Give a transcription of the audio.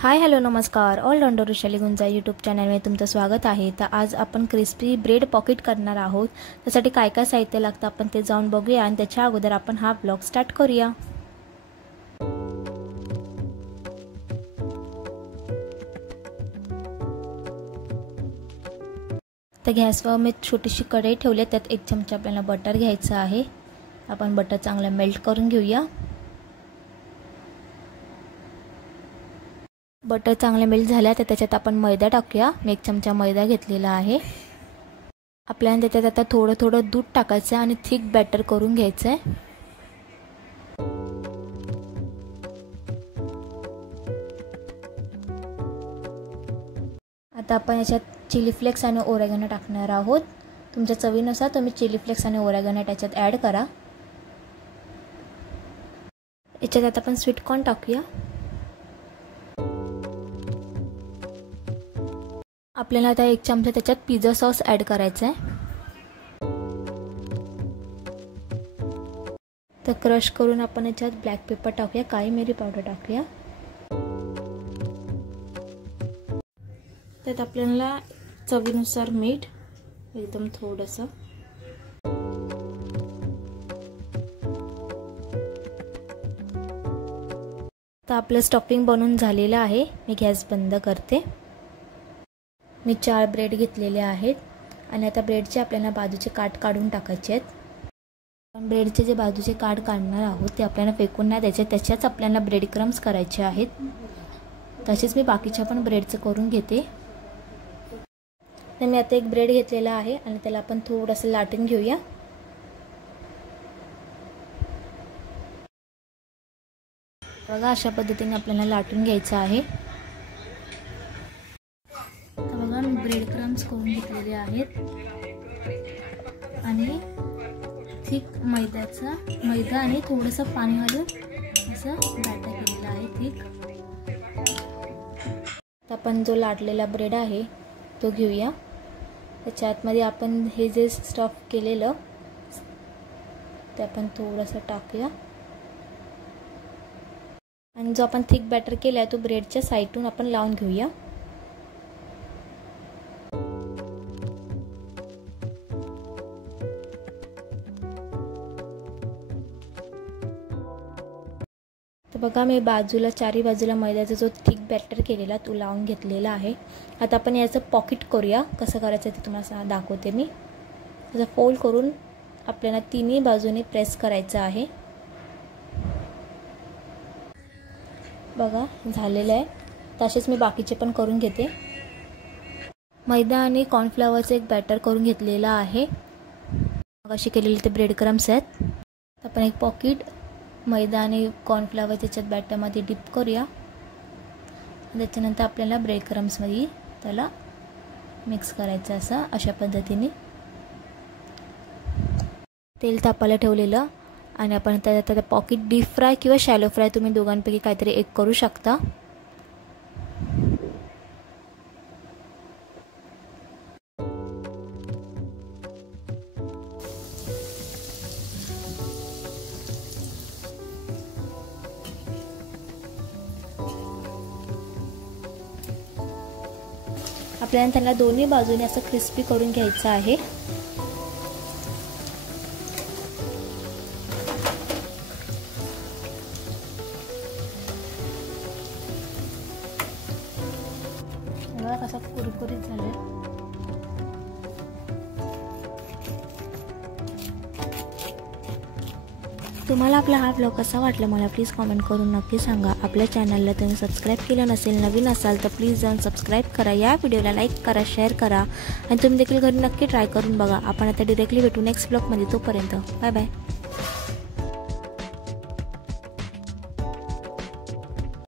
Hi hello नमस्कार. Allrounder Vrushali गुंजा YouTube चॅनलमध्ये तुमचं स्वागत आहे. तर आज आपण क्रिस्पी ब्रेड पॉकेट करणार आहोत. त्यासाठी काय काय साहित्य लागतं आपण ते जाऊन बघूया आणि त्याच्या अगोदर आपण हा ब्लॉग स्टार्ट करूया. तर गॅसवर मी छोटीशी कढई ठेवली. त्यात 1 चमचा आपल्याला बटर घ्यायचं आहे. आपण बटर चांगलं मेल्ट करून घेऊया. बटर चांगले मेल्ट झाल्या तर त्याच्यात आपण मैदा टाकूया. मी 1 चमचा मैदा घेतलेला आहे. आपल्याला त्याच्यात आता थोडं थोडं दूध टाकायचं आणि थिक बॅटर करून घ्यायचं आहे. आता आपण याच्यात चिली फ्लेक्स आणि ओरेगॅनो टाकणार आहोत. तुमच्या चवीनुसार तुम्ही चिली फ्लेक्स आणि ओरेगॅनो त्याच्यात ॲड करा. याच्यात आता आपण स्वीट कॉर्न टाकूया. आपल्याला आता 1 चमचा त्याच्यात पिझ्झा सॉस ॲड करायचा आहे. तर क्रश करून आपण याच्यात ब्लॅक पेपर टाकूया, काळी मिरी पावडर टाकूया. त्यात आपल्याला चवीनुसार मीठ एकदम थोडंसं. तर आपलं स्टफिंग बनवून झालेलं आहे. मी गॅस बंद करते. मी 4 ब्रेड घेतलेले आहेत आणि आता ब्रेडचे आपल्याला बाजूचे काठ काढून टाकायचे आहेत. आपण ब्रेडचे जे बाजूचे काठ काढणार आहोत ते आपल्याला फेकून नाही द्यायचे. त्याच्याच आपल्याला ब्रेड क्रम्स करायचे आहेत. तसेच मी बाकीच्या पण ब्रेडचं करून घेते. तर मी आता 1 ब्रेड घेतलेला आहे आणि त्याला आपण थोडंसं लाटून घेऊया. बघा अशा पद्धतीने आपल्याला लाटून घ्यायचं आहे. ब्रेड क्रम्स करून घेतलेले आहेत आणि थिक मैदा आणि थोडंसं पाणी घालून असं बॅटर केलेलं आहे थिक. तर आपण जो लाटलेला ब्रेड आहे तो घेऊया. त्याच्या आतमध्ये आपण हे जे स्टफ केलेलं ते आपण थोडंसं टाकूया आणि जो आपण थिक बॅटर केला आहे तो ब्रेडच्या साईडून आपण लावून घेऊया. तर बघा मी चारी बाजूला मैद्याचा जो थिक बॅटर केलेला तो लावून घेतलेला आहे. आता आपण याचं पॉकेट करूया. कसं करायचं ते तुम्हाला दाखवते मी. त्याचं फोल्ड करून आपल्याला तिन्ही बाजूने प्रेस करायचं आहे. बघा झालेलं आहे. तसेच मी बाकीचे पण करून घेते. मैदा आणि कॉर्नफ्लॉवरचं एक बॅटर करून घेतलेलं आहे. अशी केलेले ते ब्रेड क्रम्स आहेत. आपण एक पॉकेट मैदा आणि कॉर्नफ्लॉवर त्याच्यात बॅटरमध्ये डिप करूया. त्याच्यानंतर आपल्याला ब्रेड क्रम्समध्ये त्याला मिक्स करायचं असं अशा पद्धतीने. तेल तापायला ठेवलेलं आणि आपण त्याच्यात पॉकेट डीप फ्राय किंवा शॅलो फ्राय तुम्ही दोघांपैकी काहीतरी एक करू शकता. आपल्याला त्यांना दोन्ही बाजूने असं क्रिस्पी करून घ्यायचं आहे. बघा कसा कुरकुरीत झालाय. तुम्हाला आपला हा व्लॉग कसा वाटला मला प्लीज कमेंट करून नक्की सांगा. आपल्या चॅनलला तुम्ही सबस्क्राईब केलं नसेल, नवीन असाल तर प्लीज जाऊन सबस्क्राईब करा. या व्हिडिओला लाईक करा, शेअर करा आणि तुम्ही देखील घरी नक्की ट्राय करून बघा. आपण आता डिरेक्टली भेटू नेक्स्ट व्लॉगमध्ये. तोपर्यंत बाय बाय.